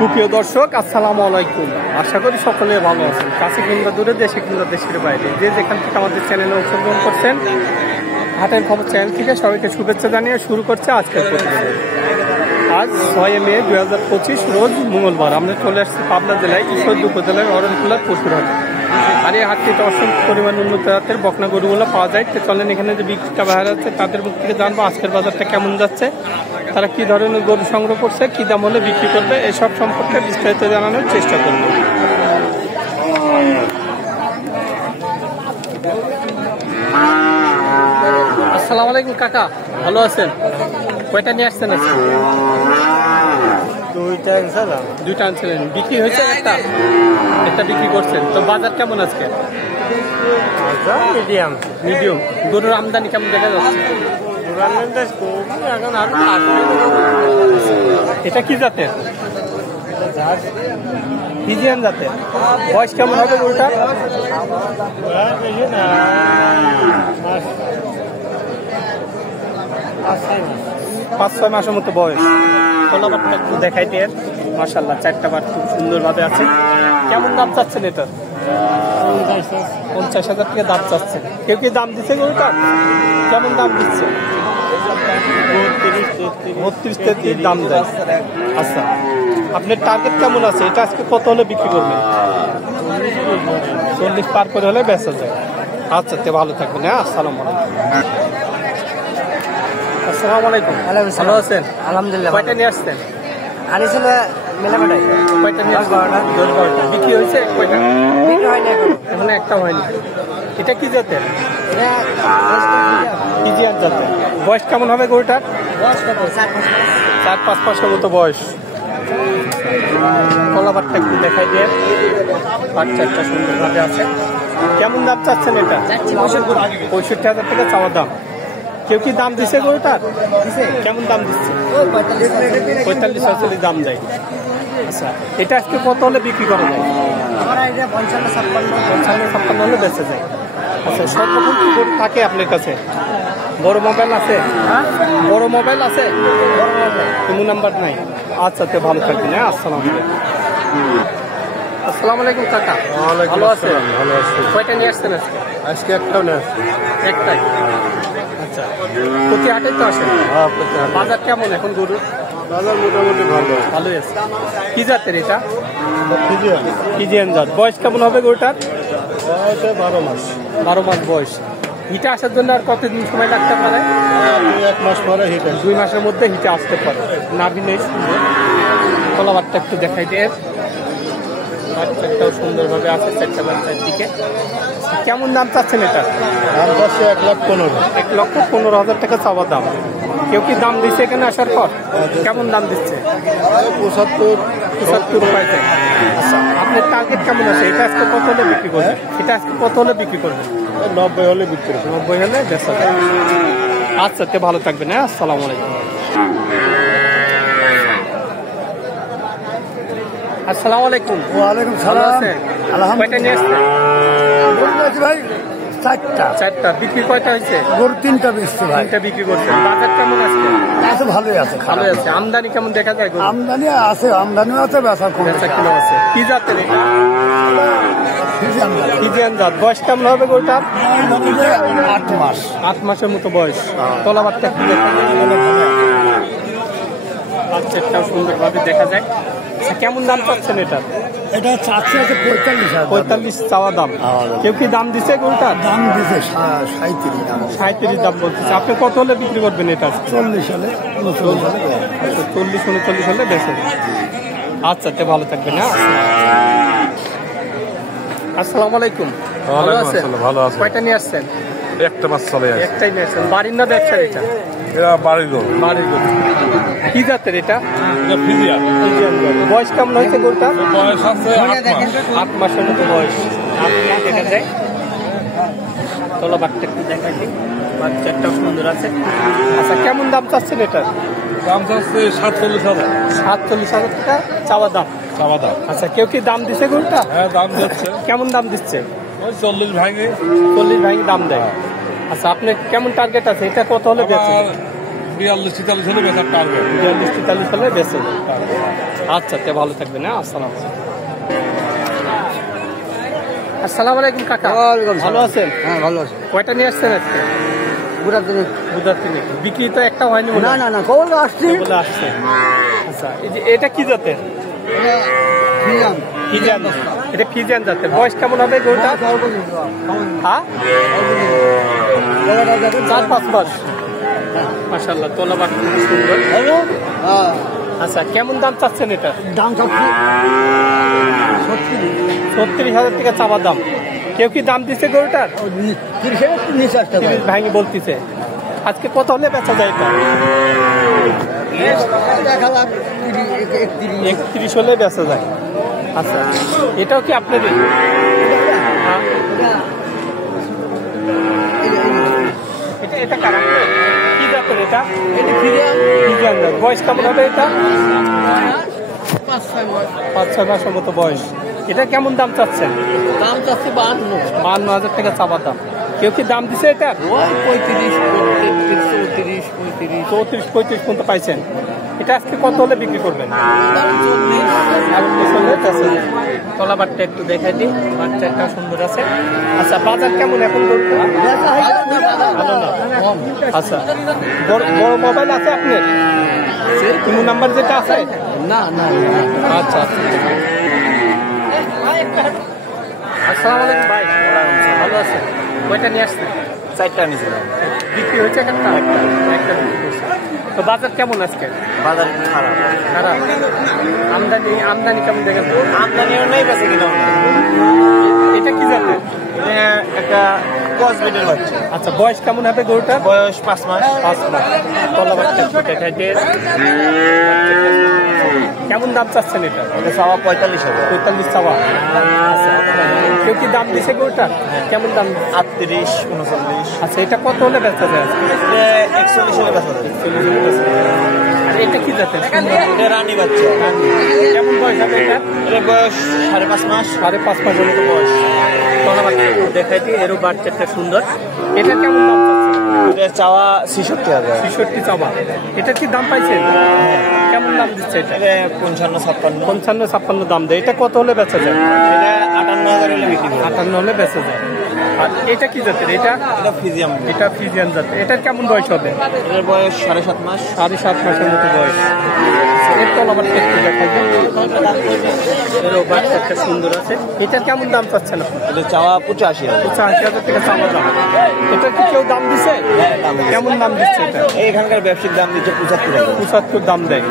সুপ্রিয় দর্শক, আসসালামু আলাইকুম। আশা করি সকলে ভালো আছেন। কাছে কিংবা দূরে, দেশে কিংবা দেশের বাইরে, যে যেখান থেকে আমাদের চ্যানেলে অংশগ্রহণ করছেন, হাটের খবর চ্যানেল থেকে সবাইকে শুভেচ্ছা জানিয়ে শুরু করছে আজকের প্রতিবেদন। আজ 6 মে 2025 রোজ মঙ্গলবার। আমরা চলে আসছি পাবনা জেলায় ঈশ্বরদী উপজেলার অরণখোলার পশুর হাটে। আর এই হাটটিতে অসংখ্য পরিমাণ উন্নত জাতের বকনা গরুগুলো পাওয়া যায়। তো চলেন এখানে যে বিক্রেতা ভাইরা আছে তাদের মুখ থেকে জানবো আজকের বাজারটা কেমন যাচ্ছে, তারা কি ধরনের গরু সংগ্রহ করছে, কি দাম হলে বিক্রি করবে, এসব সম্পর্কে বিস্তারিত জানানোর চেষ্টা করব। আসসালামু আলাইকুম কাকা, ভালো আছেন? কয়টা নিয়ে আসছেন আজকে? দুইটা আনছিলেন, বিক্রি হয়েছে? একটা বিক্রি করছেন। তো বাজার কেমন আজকে? মিডিয়াম। গরুর আমদানি কেমন দেখা যাচ্ছে? এটা কি জাতের? ফিজিয়ান জাতের। বয়স কেমন হবে গরুটা? 5-6 মাসের মতো বয়স। কলাবারটা একটু দেখাইতে, মাশাআল্লাহ, 4টা বার খুব সুন্দরভাবে আছে। কেমন দাম চাচ্ছেন এটা? 50,000 টাকা দাম চাচ্ছেন। কেউ কি দাম দিচ্ছে গরুটা? কেমন দাম দিচ্ছে? 32-33 দাম দেয়। আচ্ছা, আপনার টার্গেট কেমন আছে? এটা আজকে কত হলে বিক্রি করবেন? 40 পার করে হলে বেচা যায়। আচ্ছা, তে ভালো থাকবেন। হ্যাঁ, আসসালামু আলাইকুম। আসসালামু আলাইকুম। ভালো আছেন? আলহামদুলিল্লাহ। কয়টা নিয়ে আসছেন? আনিছিল মেলামেলায়। কয়টা নিয়ে আসছেন? 10-12টা। বিক্রি হয়েছে? কয়টা বিক্রি হয়নি এখন? একটা হয়নি। এটা কি জাতের? ফিজিয়ান জাতের। বয়স কেমন হবে গরুটার? 4-5 মাসের মতো বয়স। কলাবারটা একটু দেখাই দিয়ে, বাচ্চাটা সুন্দরভাবে আছে। কেমন দাম চাচ্ছেন এটা? 65,000 টাকা চাওয়া দাম। কেউ কি দাম দিচ্ছে গরুটার? কেমন দাম দিচ্ছে? 45,000 দাম দেয়। আচ্ছা, এটা আজকে কত হলে বিক্রি করা যায়? 55-56 হলে বেঁচে যায়। আচ্ছা, সর্বক্ষণ কি গরু থাকে আপনার কাছে? বড় মোবাইল আছে? বড় মোবাইল আছে? কোনো নাম্বার নাই? আচ্ছা, তো ভালো থাকবেন। হ্যাঁ, আসসালামু আলাইকুম। আসসালামু আলাইকুম কাকা, ভালো আছেন? ভালো আছে। কয়টা নিয়ে আসছেন আজকে? আজকে একটাও না আসছে। একটাই। আচ্ছা, প্রতি হাটেই তো আসেন? বাজার কেমন এখন গরুর? বাজার মোটামুটি ভালোই আছে। কি জাতের এটা? ফিজিয়ান। ফিজিয়ান জাত। বয়স কেমন হবে গরুটার? 12 মাস। 12 মাস বয়স। হিটে আসার জন্য আর কতদিন সময় লাগতে পারে? 1 মাস পরে হিট আসবে। 2 মাসের মধ্যে হিটে আসতে পারে। নাভি নেই, সুন্দর। কলাবারটা একটু দেখাই দিয়ে, বাচ্চাটাও সুন্দরভাবে আছে 4টা বাচ্চার দিকে। কেমন দাম চাচ্ছেন এটা? দাম পাচ্ছে 1,15,000। 1,15,000 টাকা চাওয়া দাম। কেউ কি দাম দিচ্ছে এখানে আসার পর? কেমন দাম দিচ্ছে? 75 পাইছে। আচ্ছা, আপনার টার্গেট কেমন আছে? এটা আজকে কত হলে বিক্রি করবেন? এটা আজকে কত হলে বিক্রি করবেন? 90 হলে বিক্রি করবে। 90 হলে বেচা যায়। আচ্ছা, তে ভালো থাকবেন। হ্যাঁ, আসসালামু আলাইকুম। আসসালামু আলাইকুম। ওয়ালাইকুম ভালো সালাম। আছেন? কয়টা নিয়ে আসছেন? ভাই 4টা। 4টা। বিক্রি কয়টা হয়েছে? গরু 3টা বেচছে ভাই। 3টা বিক্রি করছেন। বাজার কেমন আছে? আছে, ভালোই আছে। ভালো আছে। আমদানি কেমন দেখা যায়? আমদানিও আছে, বেচা কম। বেচা কিলো আছে। কি জাতের এটা? ফিজিয়ান। ফিজিয়ান জাত। বয়স কেমন হবে গরুটার? 8 মাস। 8 মাসের মতো বয়স। তলাবারটা একটু দেখা যায়, বাচ্চাটাও সুন্দরভাবে দেখা যায়। আচ্ছা, কেমন দাম পাচ্ছেন এটা? এটা চাচ্ছে আছে 45,000। 45 চাওয়া দাম। কেউ কি দাম দিছে গরুটার? দাম দিছে 37 দাম। 37 দাম বলতেছে। আপনি কত হলে বিক্রি করবেন এটা? 40 হলে 39 হলে। আচ্ছা, 40-39 হলে বেচে। আচ্ছা, তে ভালো থাকবেন। হ্যাঁ, আসসালামু আলাইকুম। ভালো আছেন? ভালো আছে। কয়টা নিয়ে আসছেন? একটা মাস চলে আসে। একটাই নিয়ে আসছেন। বাড়ির না ব্যবসার এটা? এরা বাড়ির গরু। বাড়ির গরু। কি জাতের এটা? এটা ফিজিয়ান। ফিজিয়ান গরু। বয়স কেমন হয়েছে গরুটা? বয়স আছে 8 মাস। 8 মাসের মতো বয়স। আপনি দেখা যায়। চলো বাচ্চা একটু দেখাই দিই। বাচ্চাটাও সুন্দর আছে। আচ্ছা, কেমন দাম চাচ্ছেন এটা? দাম চাচ্ছে 47,000। 47,000 টাকা চাওয়া দাম। আচ্ছা, কেউ কি দাম দিচ্ছে গরুটা? হ্যাঁ, দাম দিচ্ছে। কেমন দাম দিচ্ছে? ওই 40 ভাঙে। 40 ভাঙে দাম দেয়। আচ্ছা, আপনার কেমন টার্গেট আছে? এটা কত হলে বেচে? 42-43 হলে বেচার টার্গেট। 42-43 হলে বেচে। আচ্ছা, তে ভালো থাকবেন। হ্যাঁ, আসসালামু আলাইকুম কাকা। ভালো আছেন? হ্যাঁ ভালো আছে। কয়টা নিয়ে আসছেন আজকে? বুড়া দিনে বুধার দিনে বিক্রি তো একটা হয়নি মনে না হয়। না না কবল আসছি। বলে আসছে। আচ্ছা, এই যে এটা কি জাতের? ফিজিয়ান। এটা ফিজিয়ান জাতের। বয়স কেমন হবে গরুটা? হ্যাঁ, 4-5 মাস। মাশাআল্লাহ, তোলাবাট খুব সুন্দর। আচ্ছা, কেমন দাম চাচ্ছেন এটা? দাম চাচ্ছি 36,000 টাকা চাওয়া দাম। কেউ কি দাম দিচ্ছে গরুটার? 30 ভাঙি বলতেছে। আজকে কত হলে বেচা যায় এটা? 31 হলে বেচা যায়। আচ্ছা, এটাও কি আপনাদের? হ্যাঁ। এটা কারা? কি জাতের এটা? ফিজিয়ান জাত। বয়স কেমন হবে এটা? 5-6 মাসের মতো বয়স। এটা কেমন দাম চাচ্ছেন? দাম চাচ্ছি 52,000 টাকা চাওয়ার দাম। কেউ কি দাম দিছে এটা? 34-35 পর্যন্ত পাইছেন। এটা আজকে কত হলে বিক্রি করবেন? তলাবারটা একটু দেখাই দিই। বাচ্চাটা সুন্দর আছে। আচ্ছা, বাজার কেমন এখন? ভালো না। আচ্ছা, বড় মোবাইল আছে আপনার? কোনো নাম্বার যেটা আছে? না না আচ্ছা আচ্ছা। আসসালামু আলাইকুম ভাই। ভালো আছেন? কয়টা নিয়ে আসছেন? 4টা নিয়েছিলাম। বিক্রি হয়েছে একটা একটা বিক্রি করছে। তো বাজার কেমন আজকে? বাজার খারাপ। খারাপ। আমদানি কেমন দেখেন? আমদানিও নেই বেশি কিনা। এটা কি জাতের? এটা একটা কসমেটের বাচ্চা। আচ্ছা, বয়স কেমন হবে গরুটার? বয়স 5 মাস। 5 মাস। তলাবারটা একটু দেখাই দিয়ে। কেমন দাম চাচ্ছেন এটা? এটা চাওয়া 45,000। 45 চাওয়া। আচ্ছা, কেউ কি দাম দিছে গরুটা? কেমন দাম? 38, 39। আচ্ছা, এটা কত হলে বেচা যায় আজকে? এটা 41 হলে বেচা যাবে। আর এটা কি জাতের? এটা রানী বাচ্চা। কেমন বয়স হবে এটা? এটা বয়স 5.5 মাস। 5.5 মাসের মতো বয়স। তলাবারটা একটু দেখাই দিই। এরও বাচ্চাটা সুন্দর। এটা কেমন দাম চাচ্ছেন? এটা চাওয়া 66,000। 65 চাওয়া। এটার কি দাম পাইছেন? কেমন দাম দিচ্ছে এটা? এটা 55-56। 55-56 দাম দেয়। এটা কত হলে বেচা যায়? এটা 58,000 হলে বিক্রি করবে। 58 হলে বেচা যায়। আর এটা কি জাতের? এটা এটা ফিজিয়াম। এটা ফিজিয়ান জাতের। এটার কেমন বয়স হবে? এটার বয়স 7.5 মাস। 7.5 মাসের মতো বয়স। এর তলাবারটা একটু দেখাই দিই। এরও বাচ্চাটা সুন্দর আছে। এটার কেমন দাম চাচ্ছেন আপনি? এটা চাওয়া 85,000। 85,000 টাকা চাওয়া দাম। এটার কি কেউ দাম দিছে? কেমন দাম দিচ্ছে এটা? এখানকার ব্যবসায়িক দাম দিচ্ছে 75,000। 75 দাম দেয়।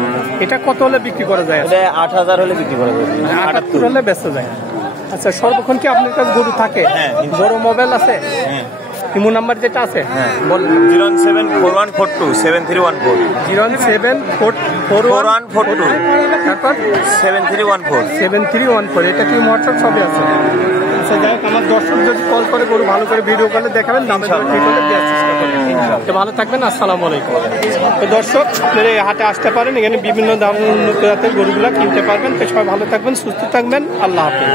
এটা কত হলে বিক্রি করা যায়? এটা 8,000 হলে বিক্রি করে দেবে। 78 হলে বেচা যায়। আচ্ছা, সর্বক্ষণ কি আপনার কাছে গরু থাকে? হ্যাঁ। বড় মোবাইল আছে? হ্যাঁ ইমো নাম্বার যেটা আছে? হ্যাঁ। বলেন। 01741427314। 07414 তারপর 7314। 7314। এটা কি হোয়াটসঅ্যাপ সবই আছে? আচ্ছা, যাই হোক, আমার দর্শক যদি কল করে গরু ভালো করে ভিডিও কলে দেখাবেন, দামে ঠিক হলে দেওয়ার চেষ্টা করবেন। তো ভালো থাকবেন। আসসালামু আলাইকুম। তো দর্শক, আপনারা এই হাটে আসতে পারেন। এখানে বিভিন্ন দামের উন্নত জাতের গরুগুলা কিনতে পারবেন। তো সবাই ভালো থাকবেন, সুস্থ থাকবেন। আল্লাহ হাফেজ।